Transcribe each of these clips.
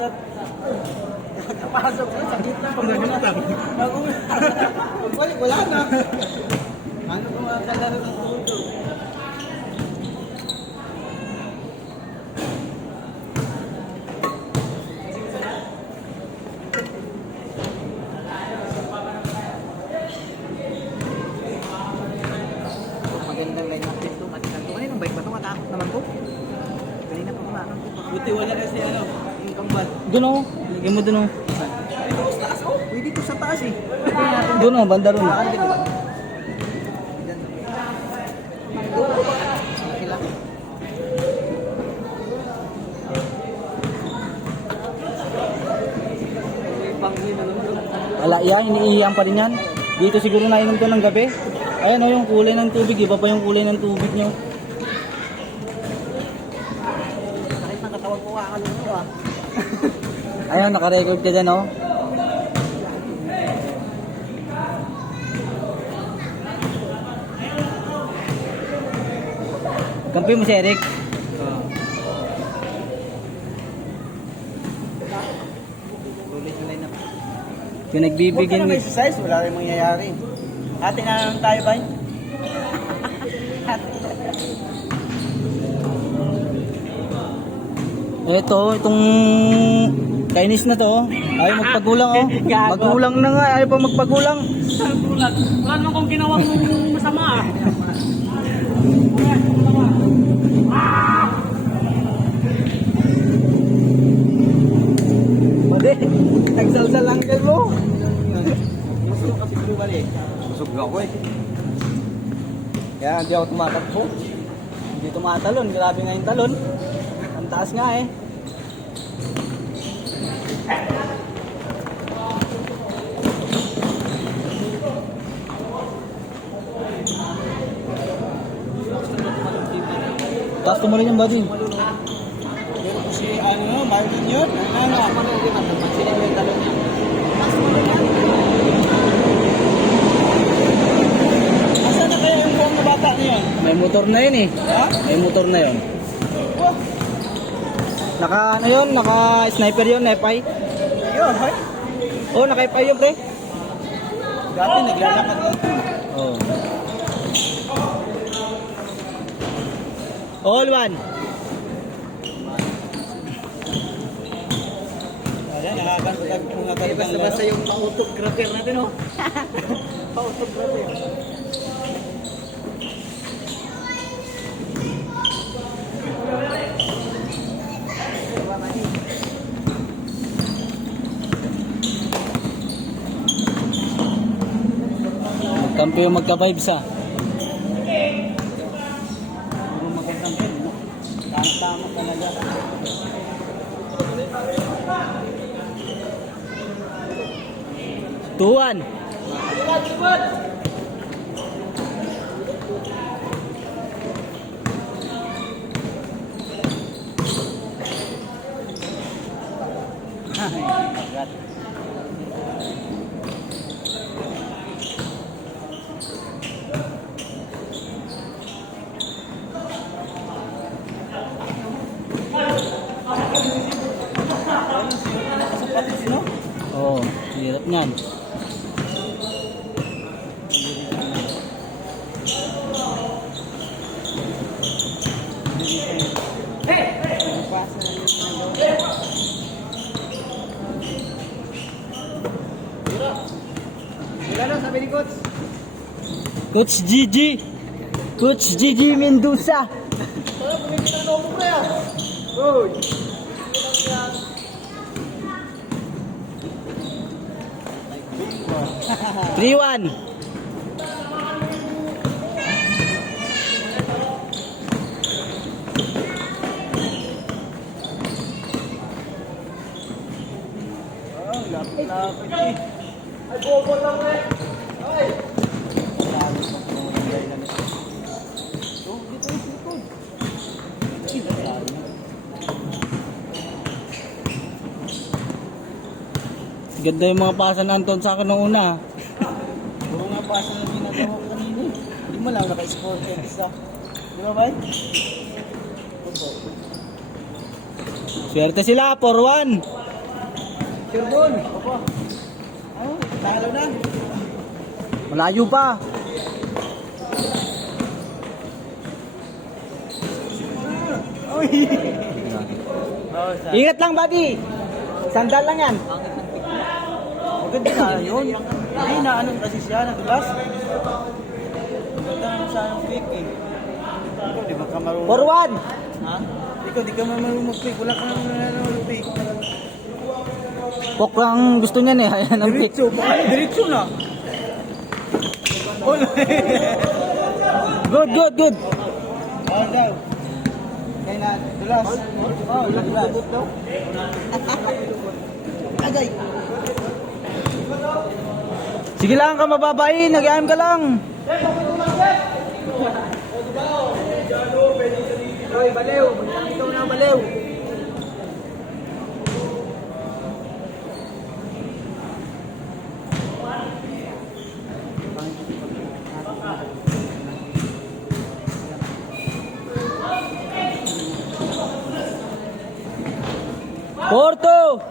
Nakapasok ko, sakit na. Pagbalik, wala na. Ano kung mga kalaro ng tuto? Magandang line up din ito. Matigal ito. Kanina, bike ba ito? Matakot naman ko. Kanina pa kumakan ko. Buti wala kasi ano, yung kambat. Doon o. Lagyan mo doon o. Ito, sa taas oh. Pwede ito sa taas eh. Doon o, banda ron. Makan din ba? Okay lang. Ala, yan, iniiyan pa rin yan. Dito siguro nainom to ng gabi. Ayan o, yung kulay ng tubig. Iba pa yung kulay ng tubig nyo. Kahit ng katawan ko kakalong ito ah. Ayan, nakarecord ka dyan o. Kampi mo si Eric. Ulit yung line up. Pinagbibigyan Huwag ka na mo. exercise, wala rin mangyayari. Ate na lang tayo ba? Itong Chinese na to. Ayaw magpagulang oh. Magulang na nga, ayaw pa magpagulang. Gulat. Wala naman kung ginawa mong masama ah. Mali, nagsalsal lang kayo mo. Gusto kasi bumalik. Busog ako eh. Kaya hindi ako tumatakbo. Hindi tumatalon, grabe nga yung talon. Ang taas nga eh. Taas tumalon yung body. Pero kung si ano, Marvin yun, ano, Sila yung talon niya. asa na kaya yung buong na bata niya? May motor na yun eh. Ha? May motor na yun. Wah, Naka ano yun? Naka sniper yun, FI. yun, hay. Oh, naka FI yun pre. Dati naglalakad lang. Oh. All one. Ayan, nakakantag mga kayo. Basta-basta yung pa-autographer natin oh. Pa-autography. Magkampi yung magka-vibes ah. Puro magandang head, no? Tama talaga. Tuwan. Sapatis, no? Oh, hirap niyan. Wala na, sabi ni Coach. Coach Gigi. Coach Gigi Mendoza. Uy! 3-1. Oh, lapit-lapit eh. Ay, bobo lang eh. Ay! Marami pa po mga nangyay na nito. So, dito yung likod. Ganda yung mga pasa na Anton sa akin nung una. Puro nga pa sa ginagawa ko kanina eh. Hindi mo lang naka-score ka isa. Di ba, Bay? Opo. Swerte sila, 4-1. Sure doon. Opo. Oh, talo na. Malayo pa. Uy! Ingat lang, buddy. Sandal lang yan. Maganda na yun. Hindi na ano kasi siya, nadulas. Maganda na siya yung pick eh. Ikaw, di ba ka marunong? Forward. Ha? Ikaw, di ka marunong mag-pick. Wala ka naman mag-pick. Pok ang gusto niyan eh. Ayan ang pick. Diretso, baka diretso na. Wala. Good, good, good. Bawal daw. Kaya na, dulas. Oh, dulas. Agay. Sige lang ka mababain. Nag-aim ka lang. Roy, baliw. Ikaw na baliw. Porto.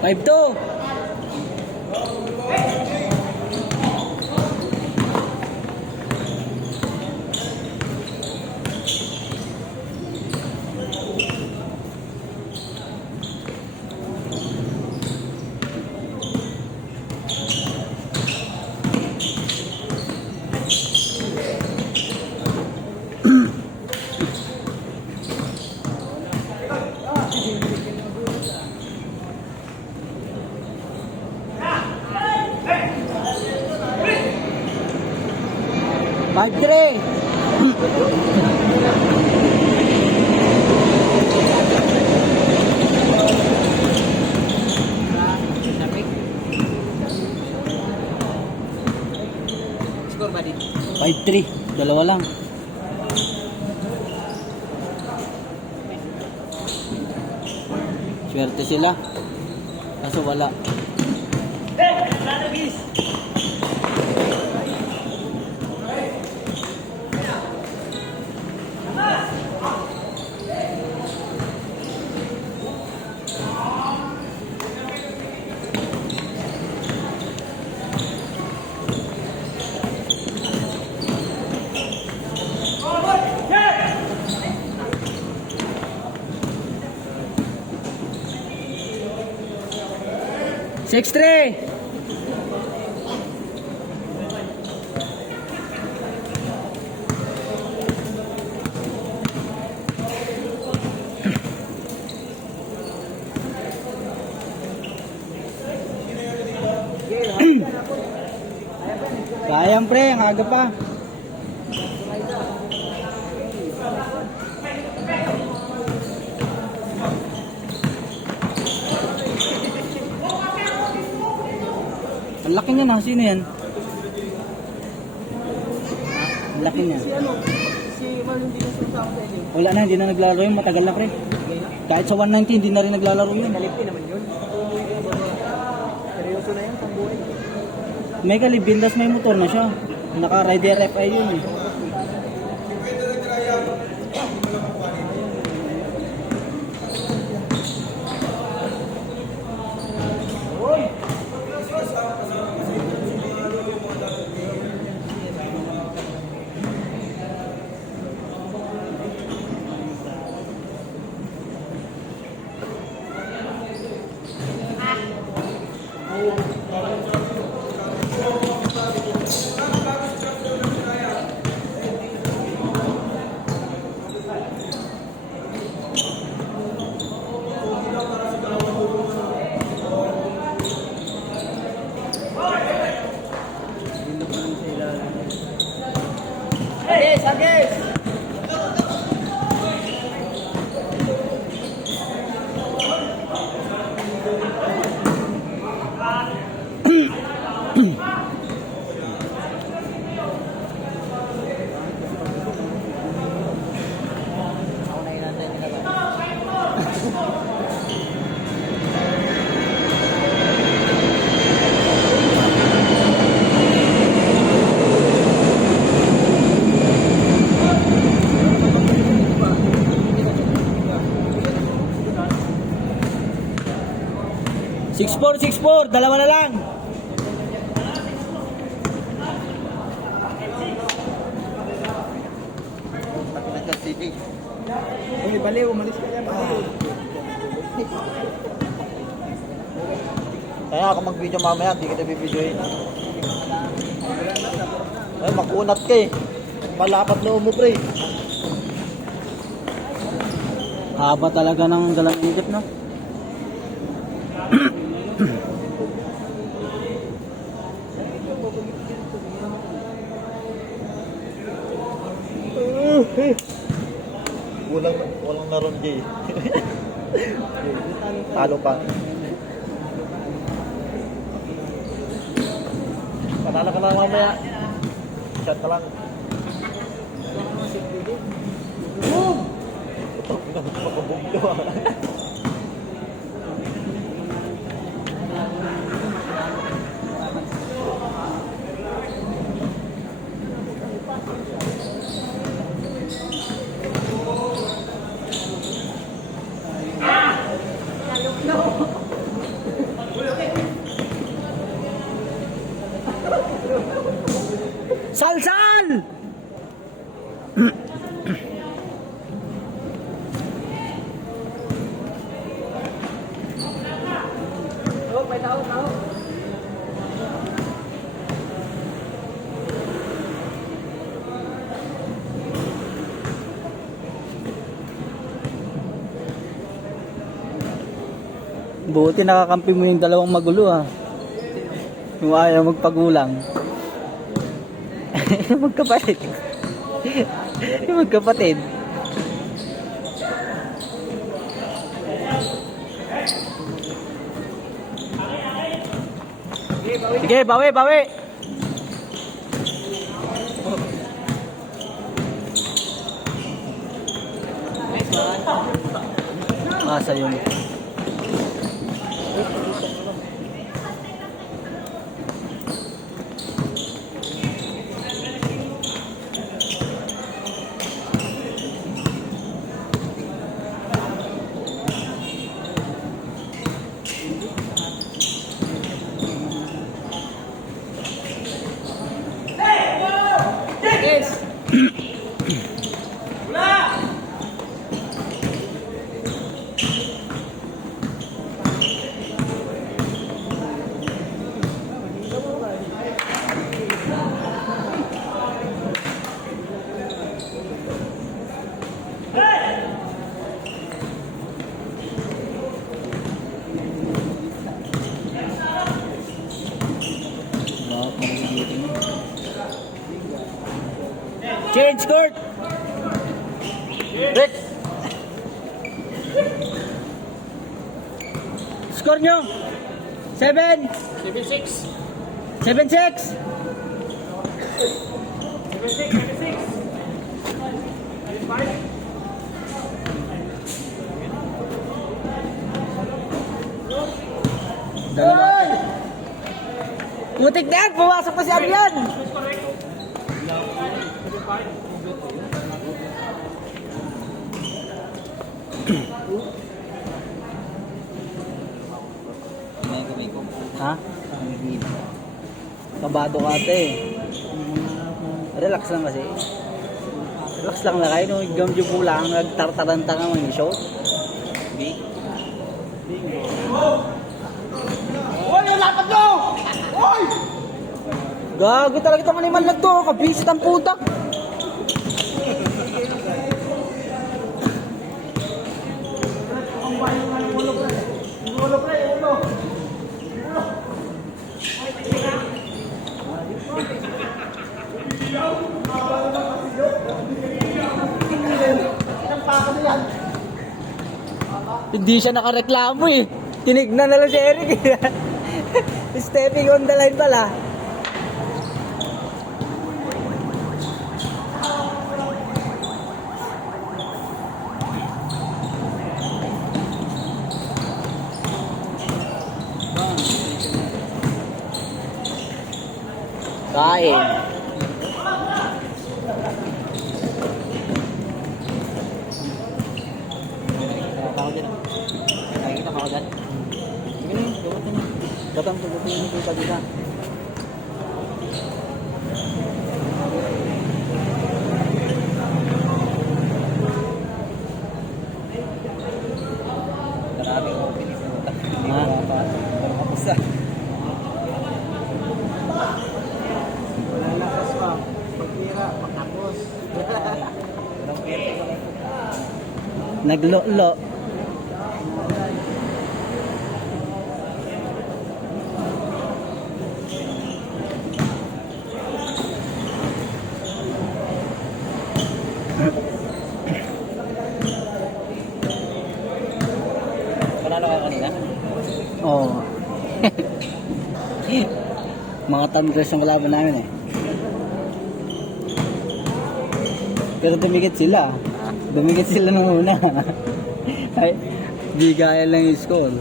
Five to. Five three. Score ba din? 5-3. Dalawa lang. Swerte sila. Kaso wala. Six three. Sayang pre, ang aga pa. Ang laki niya na, sino yan? Ang laki niya. Si Mal hindi na sasama sa inyo. Wala na, hindi na naglalaro yun, matagal na pre. Kahit sa 190, hindi na rin naglalaro yun. Kalipin naman yun. Seryoso na yan, pambuhay. May kalibindas, may motor na siya. Naka-rider FI yun eh. 6-4, 6-4. Dalawa na lang. Kansas City. Uy, baliw, umalis ka yan, baliw. Kaya ako mag-video mamaya, hindi kita bibidyoin. Ay, makunat ka eh. Malapat na mo, pre. Haba talaga ng dalang Egypt, no? Walang naroon, Jay. Talo pa. Patala ka lang mamaya. Shot ka lang. Boom! Makaboom ka ba? Salsal! Buti nakakampi mo yung dalawang magulo ah. Yung ayaw magpagulang. Magkapatid. Yung magkapatid. Sige, bawi, bawi. Asa yung change court. Rick. Score nyo. 7. 7-6. 7-6. 7-6. Dalawa. Putik na yan. Pumasok pa si Adrian. Ha? Kabado ka ate. Relax lang kasi. Relax lang na kayo. No? Gamdyo po lang. Nagtartaranta nga mga show. Okay? Uy, yung lapad nyo! Uy! Gago talaga ito maniman lang to. Kabisit ang putak. Hindi siya nakareklamo eh. Tinignan na lang si Eric eh. Stepping on the line pala. Kain. Nakikita ko dyan. Sige na, gawin. Batang tubutin ni Kuya Dita. Marami ko piniputa. Hindi Ha? ko mapapapos na. Lalakas pa. Pagkira, pagkapos. Walang pwede ko lang. Naglolo. Panalo ka kanina? Oo. Mga thunders ang kalaban namin eh. Pero dumikit sila. Dumikit sila nung una. Ay, di gaya lang yung score.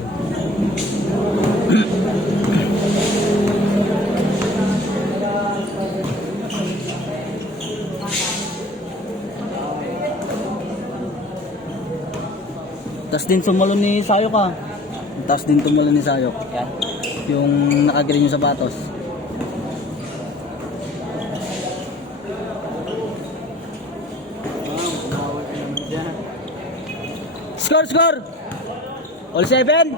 Tas din sumalo ni Sayok ah. Tas din tumalo ni Sayok. Yan. Yung nakagreen yung sapatos. Bawal ka naman dyan. Score, score! All 7?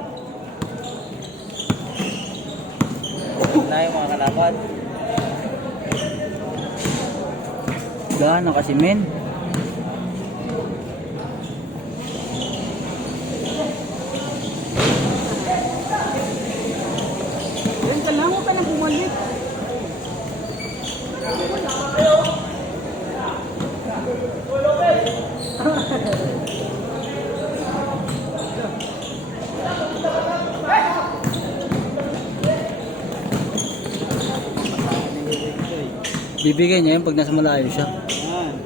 Na yung mga kalaban. Gano'n kasi men. Yan ka lang, huwag ka nang bumalik. Bibigyan niya yun pag nasa malayo siya. Yan.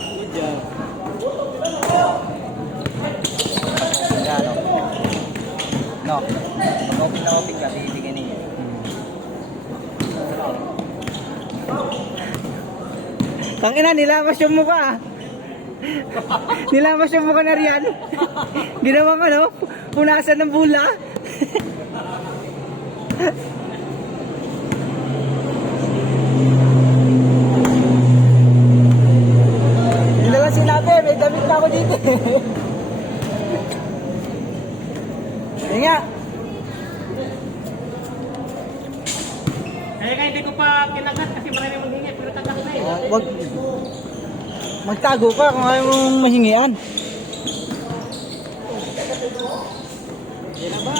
Good job. Gano? No. Pag-open na open ka, bibigyan niya. Tangina, nilamas yung mukha. Nilamas yung mukha na riyan. Ginawang ano, punasan ng bula. Hindi lang sinabi, may damit pa ako dito. Hindi nga. Kaya nga hindi ko pa kinagat kasi marami manghingi. Pero tagat na eh. Wag. Magtago ka kung ayaw mong mahingian. Yan na ba?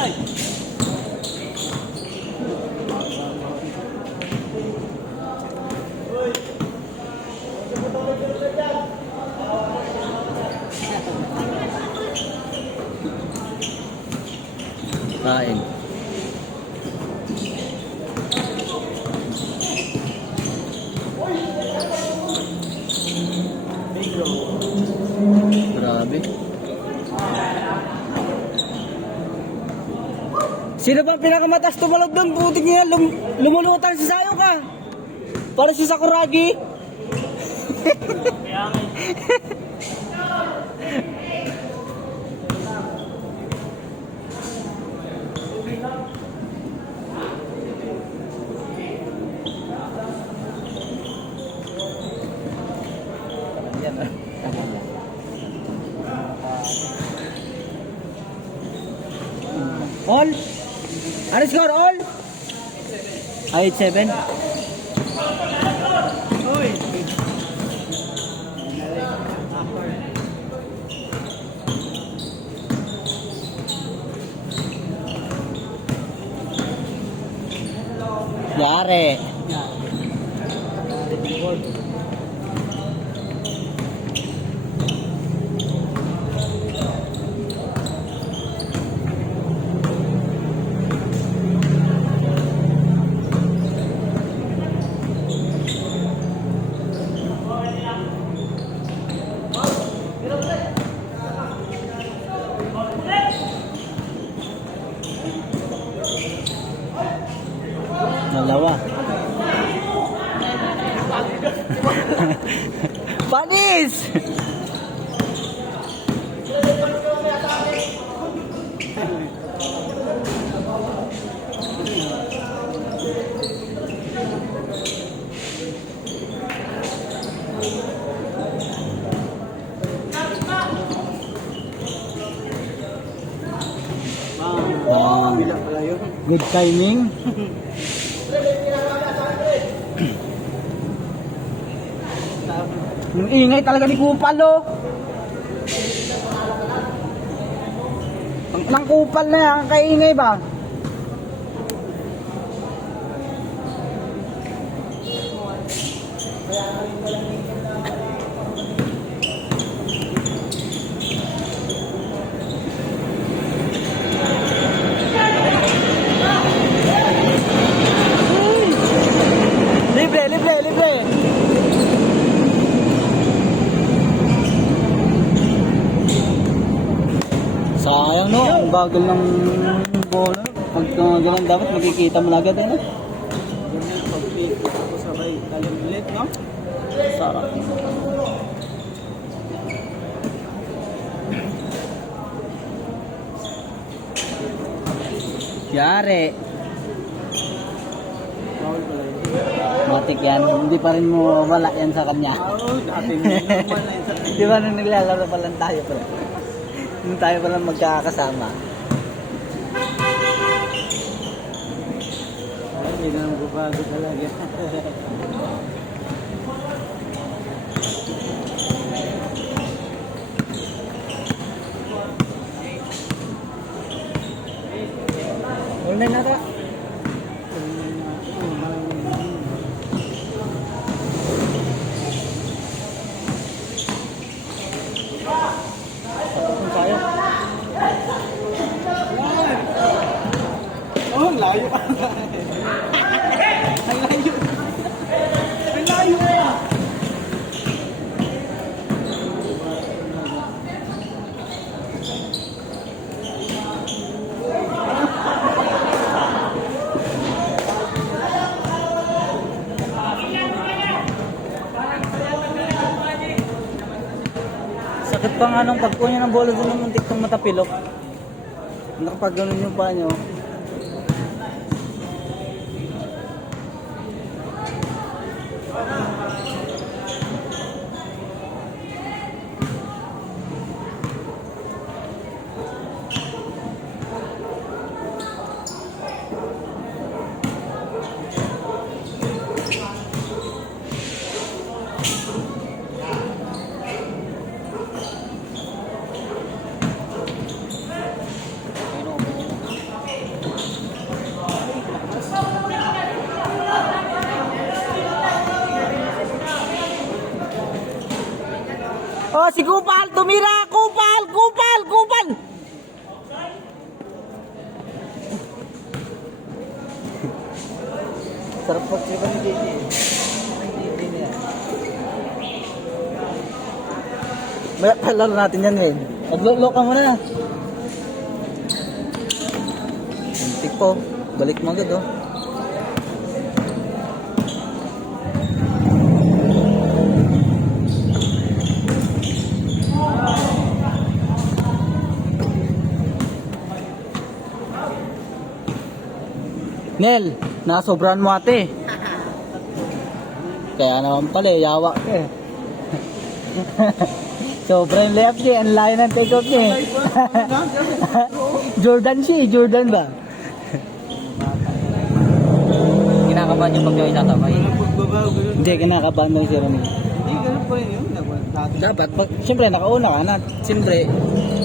Kain. Grabe. Sino bang pinakamatas tumalog doon? Buti niya, lumulutang si Sayo ka. Para si Sakuragi. Kaya nga Yan. All? Ano score? All? Ay, 8-7. Uy! Yari. Dalawa. Bila pala yun. Good timing. Yung ingay talaga ni Kupal, oh. Ang Kupal na yan, kaingay ba? Libre, libre, libre. Sayang, no? Ang bagal ng bola. Pag ganun dapat makikita mo na agad, ano? Ganyan, pag-play ko sabay talim ulit, no? Sarap. Yari. Bawal pala yun. Matik yan. Hindi pa rin mo wala yan sa kanya. Oo, dati naman na yun sa Di ba nung naglalaro pa lang tayo pala? Nung tayo pa lang magkakasama. hindi na magbabago talaga. Online na ito. Kung tayo. Oh, ang layo ka. Ang layo. Ang layo ka. Sakit pa nga nung pagkunya ng bola doon ng muntik tong matapilok. Nakapag ganun yung paa nyo. Oh, si Kupal! Tumira! Kupal! Kupal! Kupal! Sarap pag-sipa ni JJ. JJ niya. Maya palaro natin yan, men. Maglolo ka muna. Muntik po. Balik mo agad, oh. Nel, nasobrahan mo ate. Kaya naman pala, yawa ka eh. Sobrang left niya, ang layo ng take off niya eh. Jordan siya eh, Jordan ba? Kinakabahan yung pag yung itatabay. Pagbabago yun. Hindi, kinakabahan mo si Ronnie. Hindi, ganun pa rin yun. Dati. Dapat, pag, siyempre nakauna ka na. Siyempre,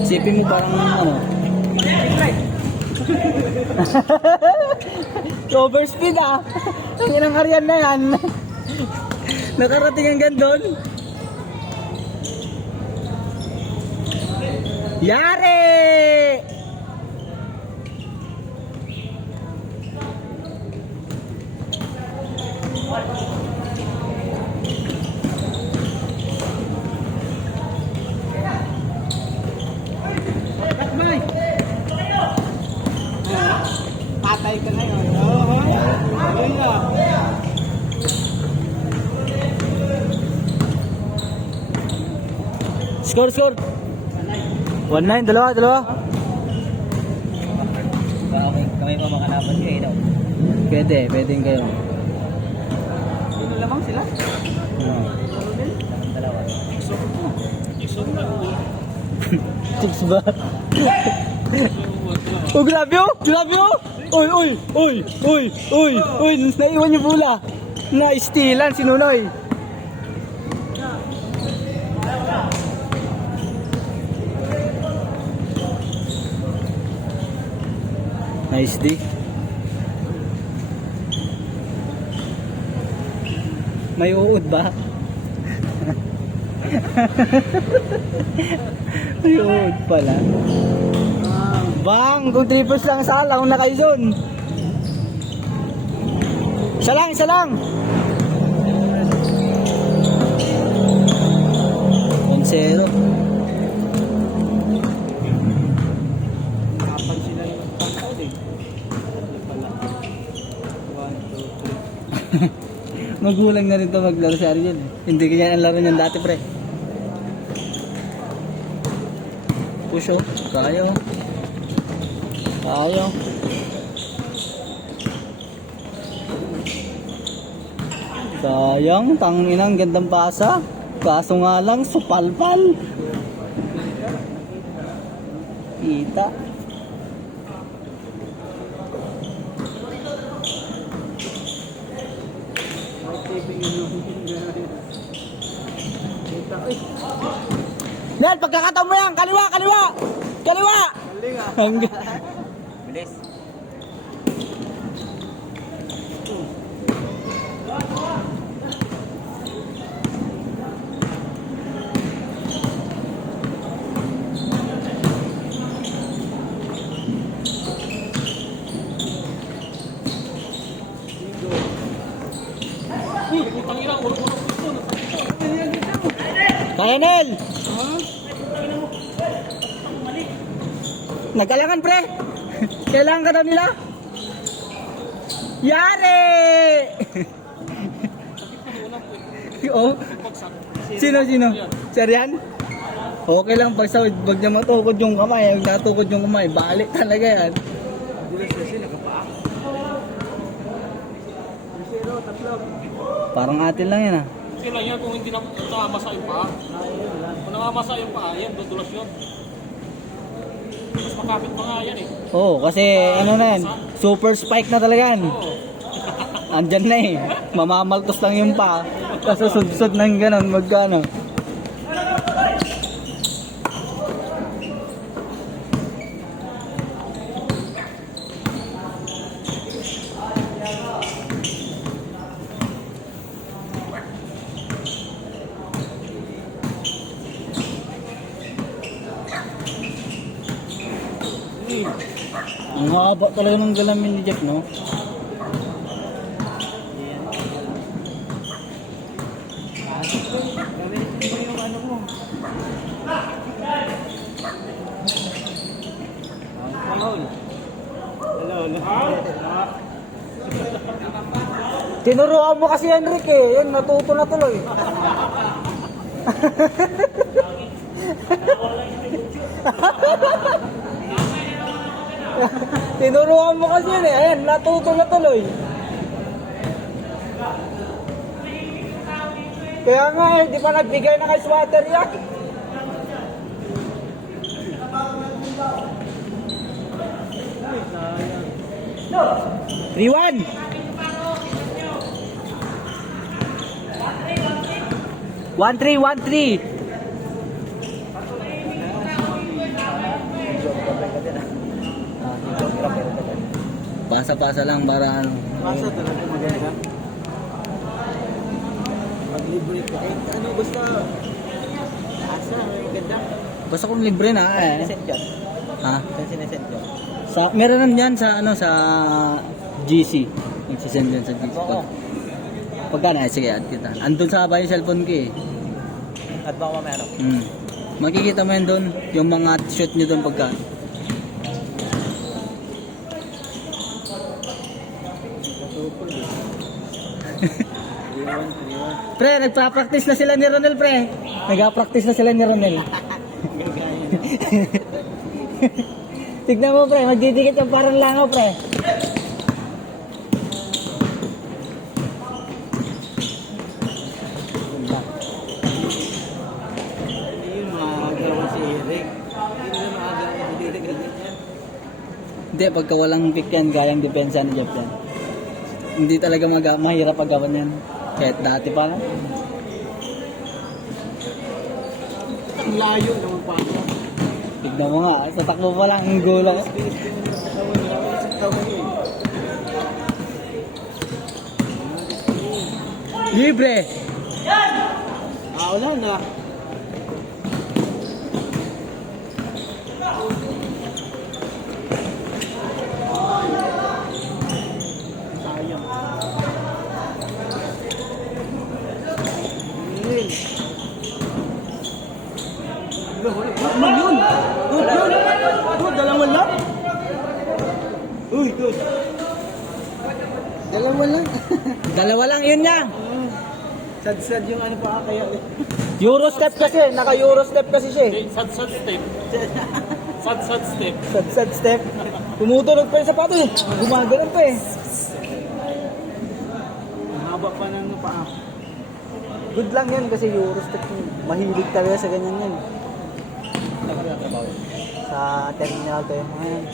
isipin mo parang ano. Overspeed ah. Ang inang Arian na yan. Nakarating hanggang doon. Yari! Patay ka ngayon. Oo. Ayun na. Score, score. 1-9, dalawa. Kamay pa makanapan niya eh. No? Pwedeng kayo. Sino lamang sila? Dalawa. Tips ba? Oh, grabe oh! Grabe oh! Uy, uy, uy, uy, uy, uy, naiwan yung bola. Na-stealan si Nunoy. Nice D. May uod ba? May uod pala. Bang! Kung triples lang sa alaw na kayo dun. Isa lang, isa lang. 1-0. Kapan sila yung tangkad eh. Pala. 1, 2, 3. Magulang na rin to maglaro si Ariel. Hindi kaya ang laro niyan dati, pre. Push oh. Kaya oh. Kaya. Sayang, tanginang gandang pasa. Kaso nga lang, supalpal. Kita. Nel, pagkakataon mo yan, kaliwa, kaliwa! Kaliwa! Hanggang. Bilis. Kaya Nel! Nagalangan pre! Kailangan ka daw nila? Yari! Oh. Sino? Si Arian? Okay lang pag sa wag niya matukod yung kamay. Pag natukod yung kamay, balik talaga yan. Parang atin lang yan ah. Sila yan kung hindi namamasa yung paa. Kung namamasa yung paa, yan, dudulas yun. Mas makapit pa nga yan eh. Oo, kasi ano na yan, super spike na talaga yan. Oo. Andyan na eh, mamamaltos lang yung pa. Kasusud-sud ng gano'n, magkano. Ang haba talaga ng galamin ni Jack, no? Tinuruan mo kasi Enrique eh. Yan, natuto na tuloy. Tinuruan mo kasi yan eh. Ayan, natuto na tuloy. Kaya nga eh, di pa nagbigay na kay swatter yan. No. 3-1. 1-3. Pasa-pasa lang para ano. Masa talaga maganda. Mag-libre ka. Ano basta asa, maganda. Basta kung libre na eh. Sinesend ka? Ha? Saan sinesend ka? Meron naman yan sa ano sa GC. Nagsisend yan sa GC. Oo. Pagka na, sige, add kita. Andun sa abay yung cellphone ko eh. At baka mamaya ano? Makikita mo yan doon, yung mga shoot nyo doon pagka. Pre, nagpa-practice na sila ni Ronel, pre. Nagpa-practice na sila ni Ronel. Tignan mo, pre, magdidikit yung parang langaw, pre. Hindi yun, magagawa si Eric. Hindi na magagawa si Eric. Hindi, pagka walang pick yan, gayang depensa ni Jeff yan. Hindi talaga mahirap paggawan yan. Kahit dati pa lang. Ang layo naman pa ako. Tignan mo nga, sa takbo pa lang, ang gulo ko. Libre! Wala na. Sayang. Ano yun? Good, good. Good, dalawa lang. Uy, good. Dalawa lang. Dalawa lang, yun niya. Sad-sad yung ano pa kaya. Eurostep kasi, naka-Eurostep kasi siya eh. Sad-sad step. Sad-sad step. Sad step. Tumutunog pa yung sapato eh. Gumagano'n pa eh. Ang haba pa ng paa. Good lang yan kasi Eurostep yun. Mahilig talaga sa ganyan yan. Sa terminal to yung mga yan.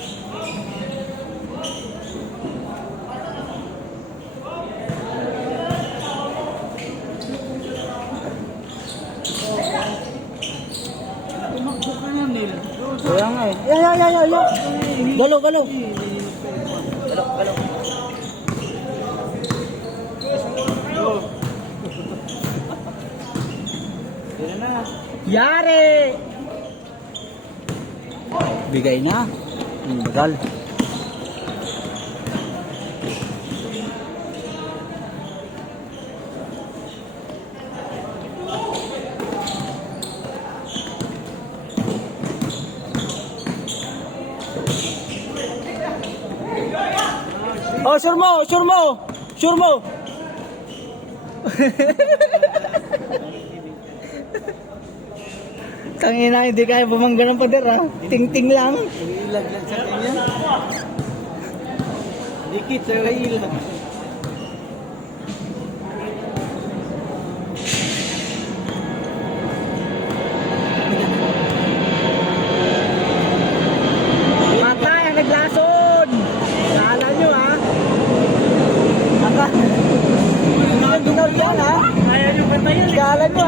Tumakbo ka na, Neil. Kaya nga eh. Ya. Galo. Galo. Oh. Yan na. Yare! Bigay na. Bagal. Oh, sure mo. Tangina, hindi kaya bumangga ng pader ha. Ting-ting lang. Ilag lang sa kanya. Dikit sa ilag. Patay ang naglason. Kala nyo ha. Ginaw yan ha. Ayaw yung bantayan. Kala nyo